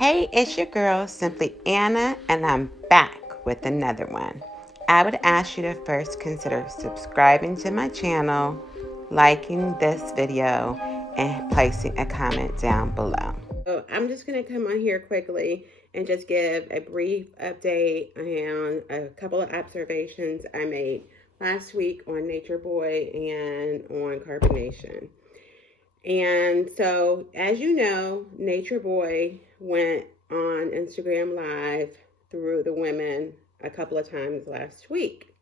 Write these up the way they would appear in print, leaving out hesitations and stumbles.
Hey, it's your girl, Simply Anna, and I'm back with another one. I would ask you to first consider subscribing to my channel, liking this video, and placing a comment down below. So I'm just going to come on here quickly and just give a brief update on a couple of observations I made last week on Nature Boy and on Carbonation. And so, as you know, Nature Boy went on Instagram Live through the women a couple of times last week.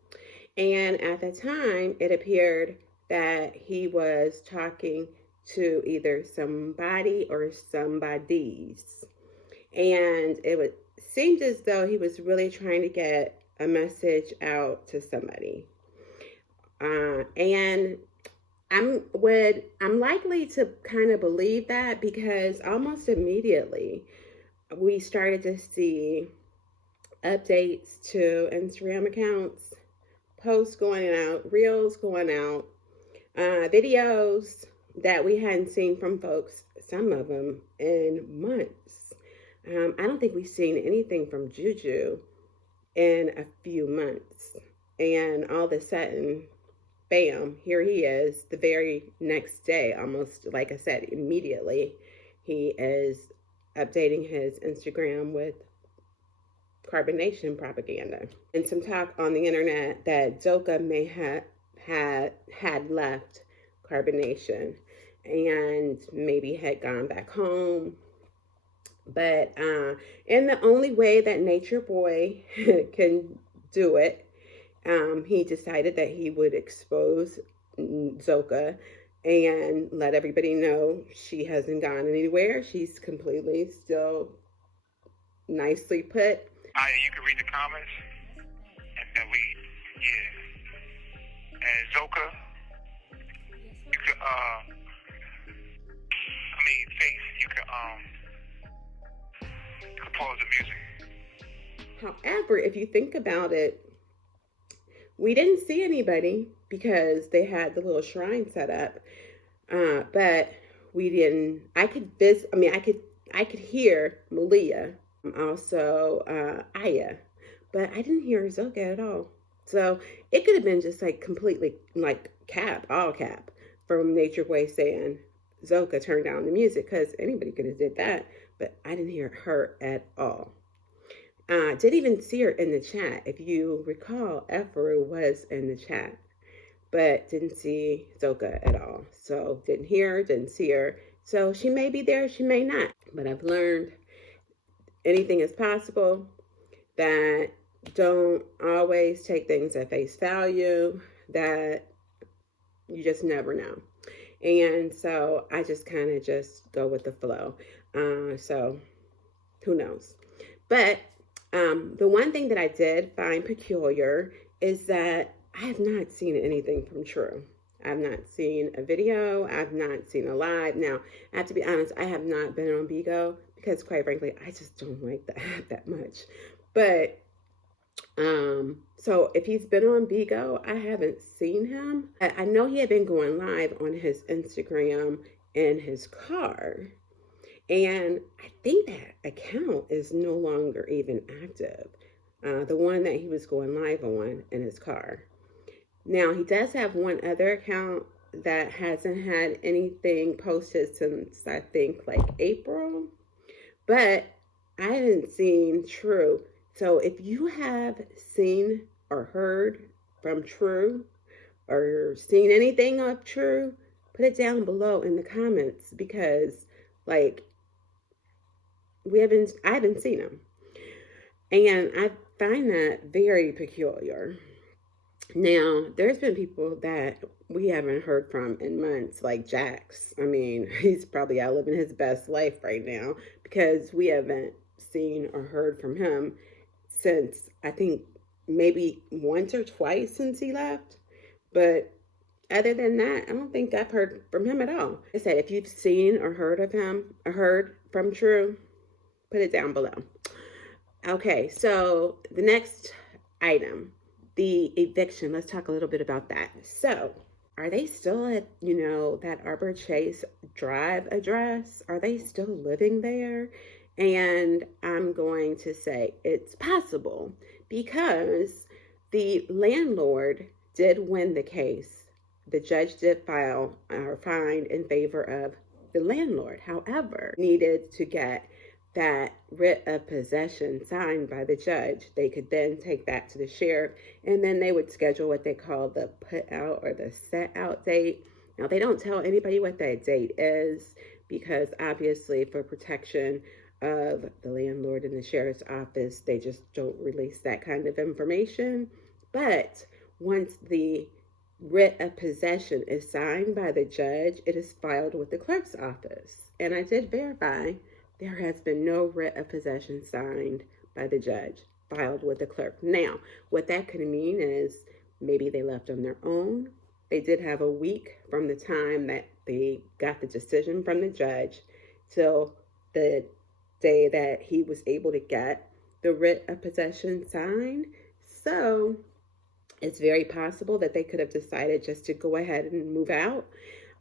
And at the time, it appeared that he was talking to either somebody or somebodies. And it seemed as though he was really trying to get a message out to somebody. And I'm likely to kind of believe that because almost immediately we started to see updates to Instagram accounts, posts going out, reels going out, videos that we hadn't seen from folks, some of them in months. I don't think we've seen anything from Juju in a few months. And all of a sudden, bam, here he is the very next day, almost like I said, immediately. He is updating his Instagram with Carbonation Propaganda. And some talk on the internet that Zoka may have had left Carbonation and maybe had gone back home. But in the only way that Nature Boy can do it, he decided that he would expose Zoka and let everybody know she hasn't gone anywhere. She's completely still nicely put. You can read the comments, and then and Zoka, you could, Face, you could compose the music. However, if you think about it, we didn't see anybody because they had the little shrine set up, but we didn't. I could hear Malia, also Aya, but I didn't hear Zoka at all. So it could have been just like completely like all cap from Nature Boy saying Zoka turned down the music, because anybody could have did that, but I didn't hear her at all. Didn't even see her in the chat. If you recall, Efru was in the chat, but didn't see Zoka at all. So didn't hear her, didn't see her. So she may be there, she may not. But I've learned anything is possible. That don't always take things at face value. That you just never know. And so I just kind of just go with the flow. So who knows? But the one thing that I did find peculiar is that I have not seen anything from True. I've not seen a video. I've not seen a live. Now, I have to be honest, I have not been on Vigo because, quite frankly, I just don't like the app that much. But so if he's been on Vigo, I haven't seen him. I know he had been going live on his Instagram in his car. And I think that account is no longer even active. The one that he was going live on in his car. Now, he does have one other account that hasn't had anything posted since, I think, like April. But I hadn't seen True. So if you have seen or heard from True or seen anything of True, put it down below in the comments, because, like, I haven't seen him. And I find that very peculiar. Now, there's been people that we haven't heard from in months, like Jax. I mean, he's probably out living his best life right now because we haven't seen or heard from him since, I think, maybe once or twice since he left. But other than that, I don't think I've heard from him at all. Like I said, if you've seen or heard of him or heard from True, put it down below. Okay, so the next item, the eviction. Let's talk a little bit about that. So, are they still at, that Arbor Chase Drive address? Are they still living there? And I'm going to say it's possible because the landlord did win the case. The judge did file or find in favor of the landlord. However, needed to get that writ of possession signed by the judge. They could then take that to the sheriff, and then they would schedule what they call the put out or the set out date. Now, they don't tell anybody what that date is because obviously, for protection of the landlord and the sheriff's office, they just don't release that kind of information. But once the writ of possession is signed by the judge, it is filed with the clerk's office. And I did verify there has been no writ of possession signed by the judge, filed with the clerk. Now, what that could mean is maybe they left on their own. They did have a week from the time that they got the decision from the judge till the day that he was able to get the writ of possession signed. So it's very possible that they could have decided just to go ahead and move out.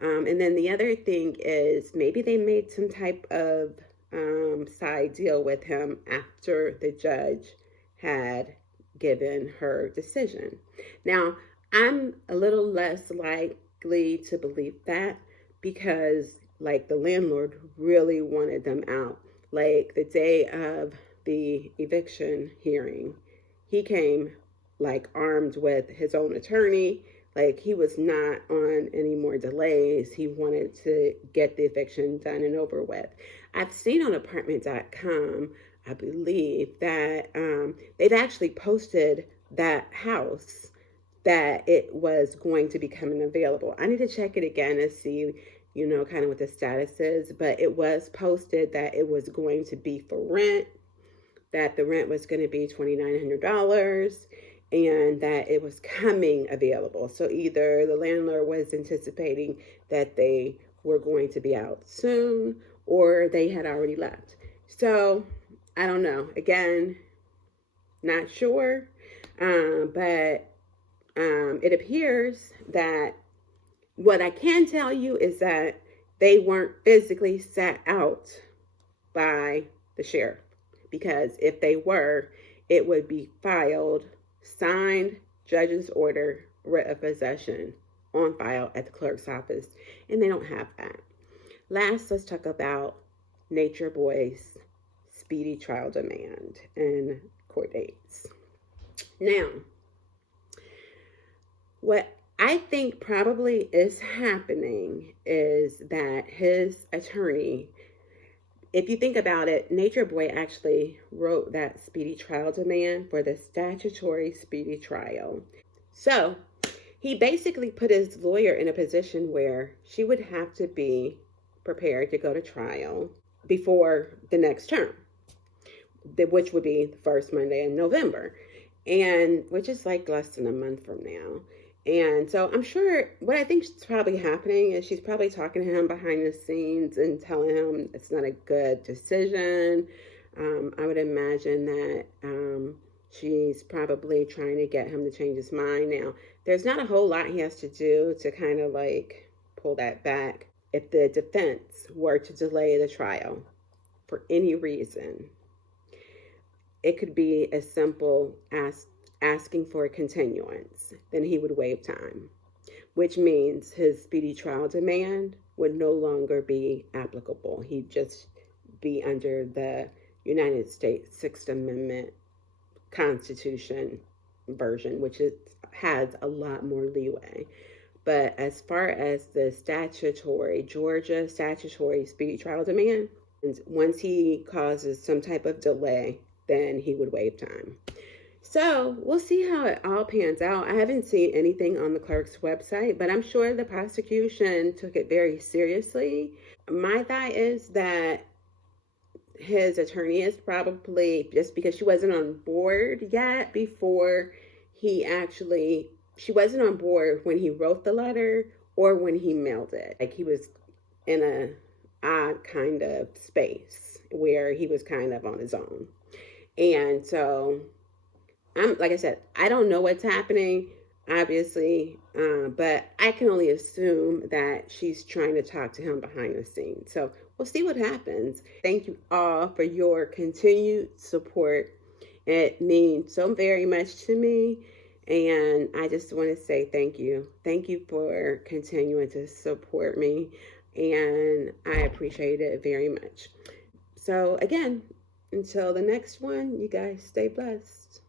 And then the other thing is maybe they made some type of side deal with him after the judge had given her decision. Now, I'm a little less likely to believe that because, like, the landlord really wanted them out. Like, the day of the eviction hearing, he came, like, armed with his own attorney. Like, he was not on any more delays. He wanted to get the eviction done and over with. I've seen on apartment.com, I believe, that they've actually posted that house that it was going to be coming available. I need to check it again and see, kind of what the status is. But it was posted that it was going to be for rent, that the rent was going to be $2,900, and that it was coming available. So either the landlord was anticipating that they were going to be out soon, or they had already left. So I don't know. Again, not sure. But it appears that what I can tell you is that they weren't physically sat out by the sheriff. Because if they were, it would be filed, signed, judge's order, writ of possession on file at the clerk's office. And they don't have that. Last, let's talk about Nature Boy's speedy trial demand and court dates. Now, what I think probably is happening is that his attorney, if you think about it, Nature Boy actually wrote that speedy trial demand for the statutory speedy trial. So he basically put his lawyer in a position where she would have to be prepared to go to trial before the next term, which would be the first Monday in November, and which is like less than a month from now. And so I'm sure what I think is probably happening is she's probably talking to him behind the scenes and telling him it's not a good decision. I would imagine that she's probably trying to get him to change his mind. Now, there's not a whole lot he has to do to kind of like pull that back. If the defense were to delay the trial for any reason, it could be as simple as asking for a continuance. Then he would waive time, which means his speedy trial demand would no longer be applicable. He'd just be under the United States Sixth Amendment Constitution version, which has a lot more leeway. But as far as the Georgia statutory speedy trial demand, once he causes some type of delay, then he would waive time. So we'll see how it all pans out. I haven't seen anything on the clerk's website, but I'm sure the prosecution took it very seriously. My thought is that his attorney is probably, just because she wasn't on board yet before she wasn't on board when he wrote the letter or when he mailed it. Like, he was in a odd kind of space where he was kind of on his own. And so, like I said, I don't know what's happening. obviously, but I can only assume that she's trying to talk to him behind the scenes. So we'll see what happens. Thank you all for your continued support. It means so very much to me. And I just want to say thank you. Thank you for continuing to support me. And I appreciate it very much. So, again, until the next one, you guys stay blessed.